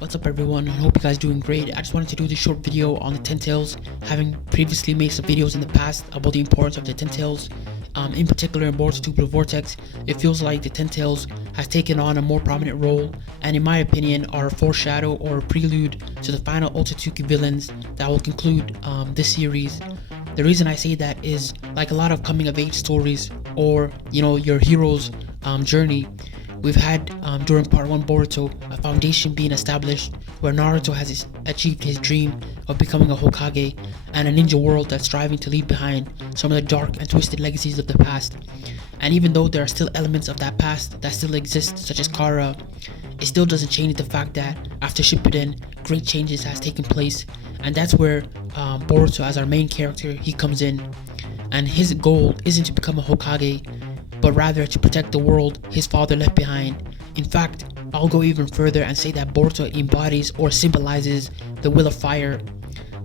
What's up everyone, I hope you guys doing great. I just wanted to do this short video on the 10 tails, having previously made some videos in the past about the importance of the 10 tails. In particular in Boruto 2 Blue Vortex, it feels like the 10 tails has taken on a more prominent role, and in my opinion are a foreshadow or a prelude to the final Otsutsuki villains that will conclude this series. The reason I say that is, like a lot of coming of age stories or your hero's journey, we've had during part 1 Boruto a foundation being established where Naruto has achieved his dream of becoming a Hokage and a ninja world that's striving to leave behind some of the dark and twisted legacies of the past. And even though there are still elements of that past that still exist, such as Kara, it still doesn't change the fact that after Shippuden, great changes has taken place, and that's where Boruto, as our main character, he comes in, and his goal isn't to become a Hokage, but rather to protect the world his father left behind. In fact, I'll go even further and say that Boruto embodies or symbolizes the will of fire,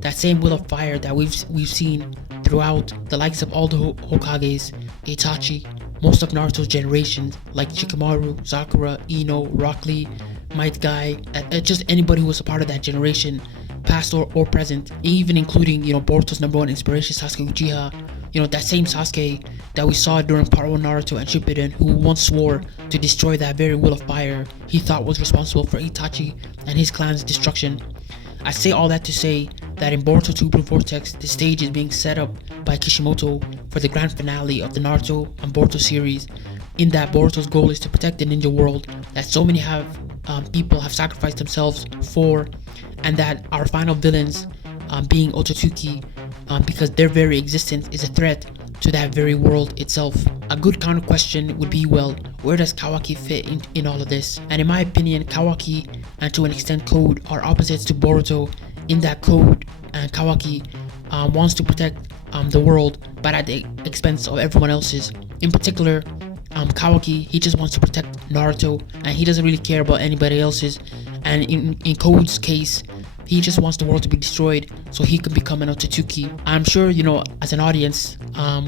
that same will of fire that we've seen throughout the likes of all the Hokages, Itachi, most of Naruto's generations like Shikamaru, Sakura, Ino, Rock Lee, Might Guy, just anybody who was a part of that generation, past or present, even including Boruto's number one inspiration, Sasuke Uchiha. That same Sasuke that we saw during part 1 Naruto and Shippuden, who once swore to destroy that very will of fire he thought was responsible for Itachi and his clan's destruction. I say all that to say that in Boruto 2 Blue Vortex, the stage is being set up by Kishimoto for the grand finale of the Naruto and Boruto series, in that Boruto's goal is to protect the ninja world that so many people have sacrificed themselves for, and that our final villains, being Otsutsuki, because their very existence is a threat to that very world itself. A good counter question would be, well, where does Kawaki fit in all of this? And in my opinion, Kawaki and to an extent Code are opposites to Boruto, in that Code and Kawaki wants to protect the world, but at the expense of everyone else's. In particular, Kawaki, he just wants to protect Naruto and he doesn't really care about anybody else's. And in Code's case, he just wants the world to be destroyed so he can become an Otsutsuki. I'm sure, as an audience,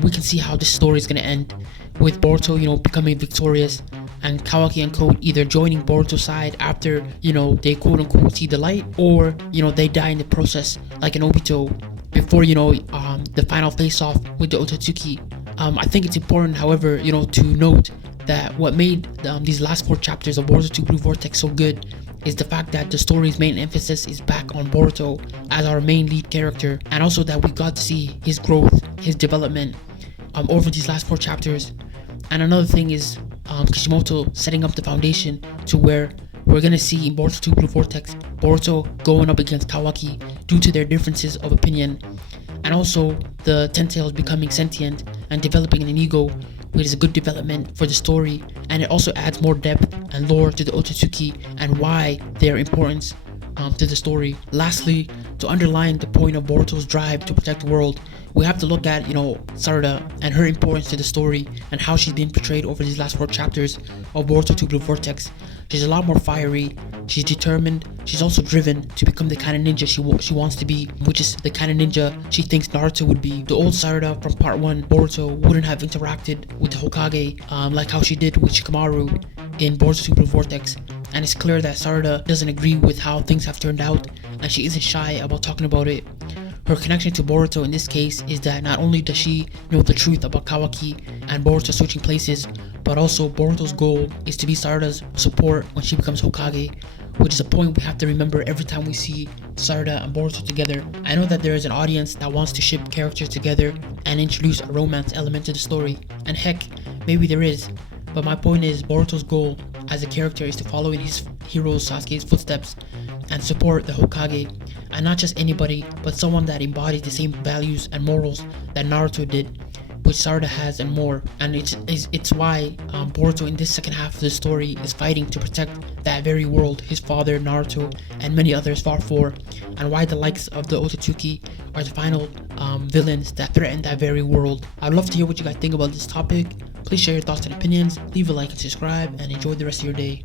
we can see how this story is going to end, with Boruto, becoming victorious, and Kawaki and Code either joining Boruto's side after, they quote-unquote see the light, or, they die in the process, like an Obito, before, the final face-off with the Otsutsuki. I think it's important, however, to note that what made these last 4 chapters of Boruto 2 Blue Vortex so good is the fact that the story's main emphasis is back on Boruto as our main lead character, and also that we got to see his growth, his development over these last 4 chapters. And another thing is Kishimoto setting up the foundation to where we're gonna see in Boruto 2 Blue Vortex Boruto going up against Kawaki due to their differences of opinion, and also the 10 tails becoming sentient and developing an ego, which is a good development for the story, and it also adds more depth and lore to the Otsutsuki and why their importance to the story. Lastly, to underline the point of Boruto's drive to protect the world, we have to look at Sarada and her importance to the story and how she's been portrayed over these last 4 chapters of Boruto 2 Blue Vortex. She's a lot more fiery, she's determined, she's also driven to become the kind of ninja she wants to be, which is the kind of ninja she thinks Naruto would be. The old Sarada from part 1 Boruto wouldn't have interacted with the Hokage like how she did with Shikamaru in Boruto 2 Blue Vortex, and it's clear that Sarada doesn't agree with how things have turned out, and she isn't shy about talking about it. Her connection to Boruto in this case is that not only does she know the truth about Kawaki and Boruto switching places, but also Boruto's goal is to be Sarada's support when she becomes Hokage, which is a point we have to remember every time we see Sarada and Boruto together. I know that there is an audience that wants to ship characters together and introduce a romance element to the story, and heck, maybe there is, but my point is Boruto's goal as a character is to follow in his hero Sasuke's footsteps and support the Hokage, and not just anybody, but someone that embodies the same values and morals that Naruto did, which Sarada has, and more. And it's why Boruto in this second half of the story is fighting to protect that very world his father, Naruto, and many others fought for, and why the likes of the Otsutsuki are the final villains that threaten that very world. I'd love to hear what you guys think about this topic. Please share your thoughts and opinions, leave a like and subscribe, and enjoy the rest of your day.